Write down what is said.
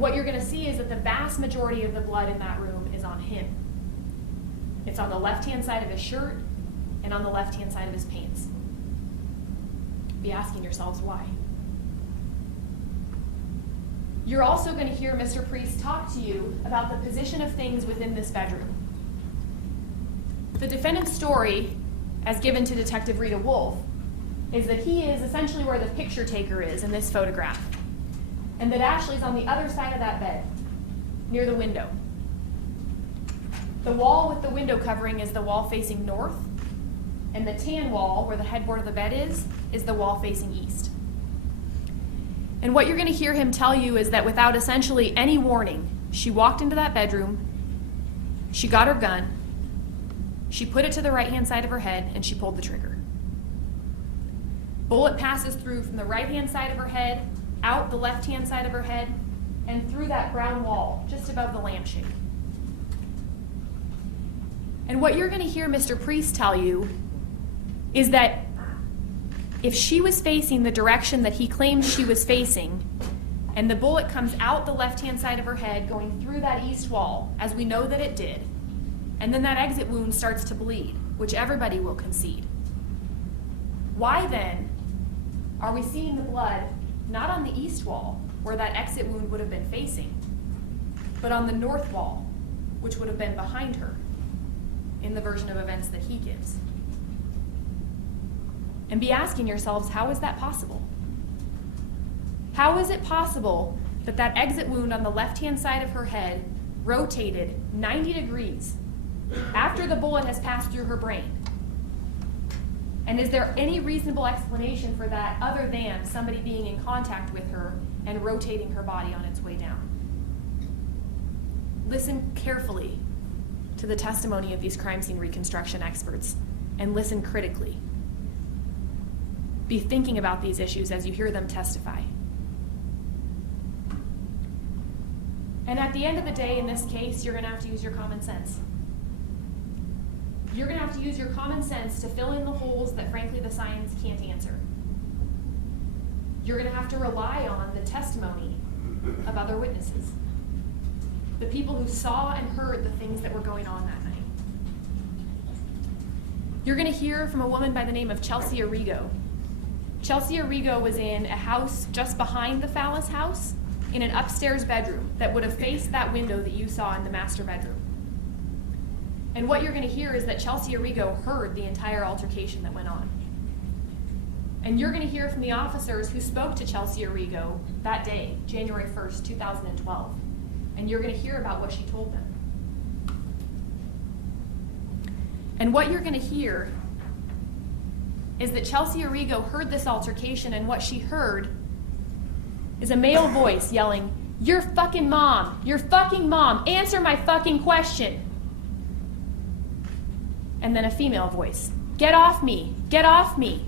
And what you're going to see is that the vast majority of the blood in that room is on him. It's on the left-hand side of his shirt and on the left-hand side of his pants. Be asking yourselves why. You're also going to hear Mr. Priest talk to you about the position of things within this bedroom. The defendant's story, as given to Detective Rita Wolf, is that he is essentially where the picture taker is in this photograph, and that Ashley's on the other side of that bed, near the window. The wall with the window covering is the wall facing north, and the tan wall, where the headboard of the bed is the wall facing east. And what you're going to hear him tell you is that without essentially any warning, she walked into that bedroom, she got her gun, she put it to the right-hand side of her head, and she pulled the trigger. Bullet passes through from the right-hand side of her head, out the left-hand side of her head, and through that brown wall just above the lampshade. And what you're going to hear Mr. Priest tell you is that if she was facing the direction that he claims she was facing, and the bullet comes out the left-hand side of her head going through that east wall, as we know that it did, and then that exit wound starts to bleed, which everybody will concede, why then are we seeing the blood not on the east wall, where that exit wound would have been facing, but on the north wall, which would have been behind her, in the version of events that he gives? And be asking yourselves, how is that possible? How is it possible that that exit wound on the left-hand side of her head rotated 90 degrees after the bullet has passed through her brain? And is there any reasonable explanation for that other than somebody being in contact with her and rotating her body on its way down? Listen carefully to the testimony of these crime scene reconstruction experts, and listen critically. Be thinking about these issues as you hear them testify. And at the end of the day, in this case, you're going to have to use your common sense. You're going to have to use your common sense to fill in the holes that, frankly, the science can't answer. You're going to have to rely on the testimony of other witnesses, the people who saw and heard the things that were going on that night. You're going to hear from a woman by the name of Chelsea Arrigo. Chelsea Arrigo was in a house just behind the Fallis house, in an upstairs bedroom that would have faced that window that you saw in the master bedroom. And what you're going to hear is that Chelsea Arrigo heard the entire altercation that went on. And you're going to hear from the officers who spoke to Chelsea Arrigo that day, January 1st, 2012. And you're going to hear about what she told them. And what you're going to hear is that Chelsea Arrigo heard this altercation, and what she heard is a male voice yelling, "Your fucking mom, your fucking mom, answer my fucking question." And then a female voice, "Get off me, get off me."